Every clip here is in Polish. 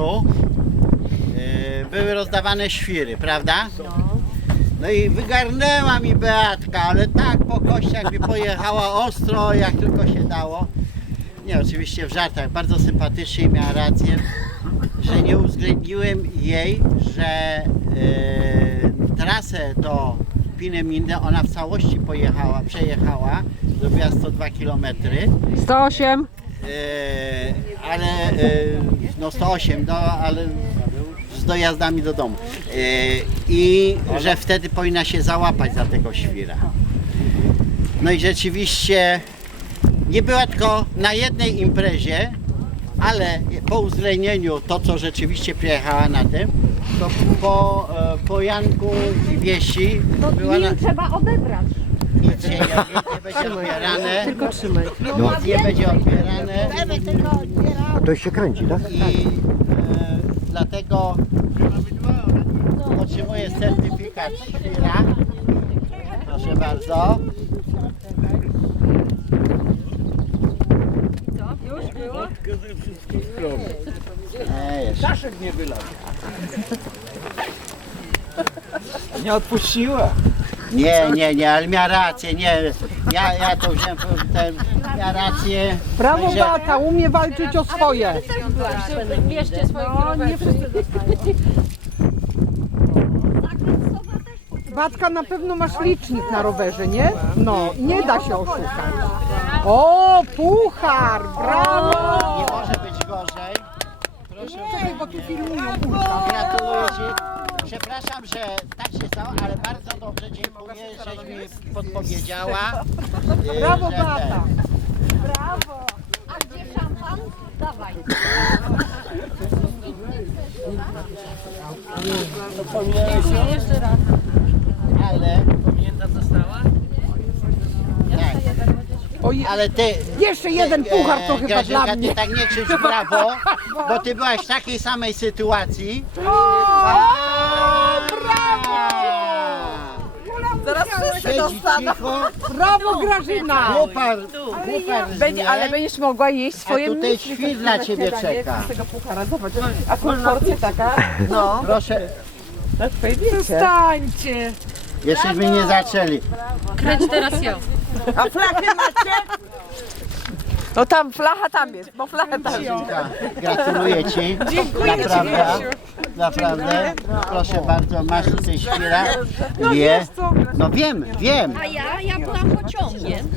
sezonu e, były rozdawane świry, prawda? No i wygarnęła mi Beatka, ale tak po kościach mi pojechała ostro, jak tylko się dało. Nie, oczywiście w żartach, bardzo sympatycznie miała rację, że nie uwzględniłem jej, że e, trasę do Pienemünde ona w całości pojechała, przejechała, zrobiła 102 km. 108. E, ale e, no 108, no ale z dojazdami do domu. E, I że wtedy powinna się załapać za tego świra. No i rzeczywiście nie była tylko na jednej imprezie, ale po uwzględnieniu to, co rzeczywiście przyjechała na tym, to po, e, po Janku i Wiesi była na... trzeba odebrać. Nic się nie, nic nie będzie odbierane. Tylko trzymaj. Nic nie będzie odbierane. A to się kręci, tak? i e, dlatego otrzymuję certyfikat świra. Proszę bardzo. Jeszcze. Daszek nie wylał. Nie odpuściła. Nie, nie, nie, ale miała rację, nie. Ja, ja to wziąłem, ten, miała rację. Brawo że- Beata, umie walczyć o swoje. Bierzcie swoje Batka na pewno masz licznik na rowerze, nie? No, nie da się oszukać. O, puchar, brawo! Nie może być gorzej. Proszę Czekaj, bo tu filmują. Gratuluję Ci. Przepraszam, że tak się stało, ale bardzo dobrze dziękuję, żeś mi podpowiedziała. y, Brawo że Beata. ten- A gdzie szampan? Dawaj. Ale. Tak, Oj, ale ty. jeszcze jeden ty, puchar to e, chyba Grażynka, dla mnie. Ty tak nie krzycz brawo, bo ty byłaś w takiej samej sytuacji. Zaraz wszyscy Siedzi dostaną. cicho, Brawo Grażyna! chłopar, chłopar Będzie, ale zje, będziesz mogła jeść a swoje tutaj myśli. świr na ciebie czeka. Z tego puchara, zobacz. A porcja taka. No. Proszę, Na twoje. Stańcie! nie zaczęli. Kręć teraz ją. A flachę macie? No tam, flacha tam jest, bo flacha tam jest. Grażynka, Gratuluję Ci. Dziękuję Naprawdę, naprawdę. Proszę bardzo, masz tutaj świra. Nie. No wiem, wiem. A ja, ja byłam pociągiem.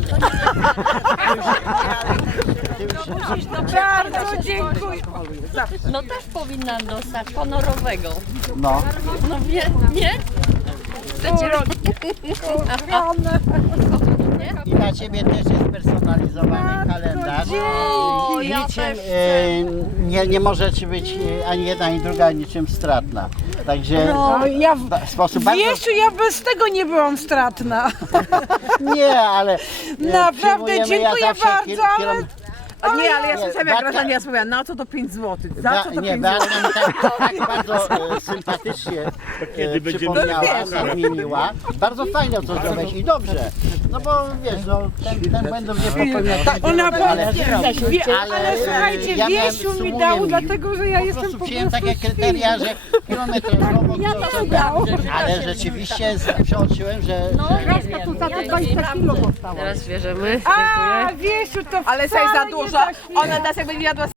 Ty już Bardzo dziękuję. No też powinnam dostać honorowego. No, No wie, nie? Chcecie? i dla Ciebie też jest personalizowany kalendarz. O, ja niczym też e, nie, nie może Ci być e, ani jedna, ani druga niczym stratna. Także No, ja w w sposób bardzo... Ja bez tego nie byłam stratna. Nie, ale... e, Naprawdę, przyjmujemy, dziękuję zawsze bardzo, ale- A nie, ale ja słyszałam jak Batka- Grażania mówiła, na co to 5 zł? Za Ba- co to nie, 5 zł? Beata mi tak, tak bardzo e, sympatycznie e, przypomniała, nadmieniła. Bardzo fajnie to zrobiłeś i dobrze. No bo wiesz, no, ten, ten błędów nie popełnia. Tak, Ona ale, była- ale, Wie, ale, ale słuchajcie, ja miałem- Wiesiu mi sumuję dał, mi. dlatego że ja po jestem prostu po przyjąłem prostu takie kryteria, że kilometrażowo ja to dał. ale rzeczywiście z- przeoczyłem, że, że tu za te 20 kilo dostała. Teraz bierzemy. A, Wiesiu, to Ale sobie za wcale nie dużo. tak Ona nas jakby jadła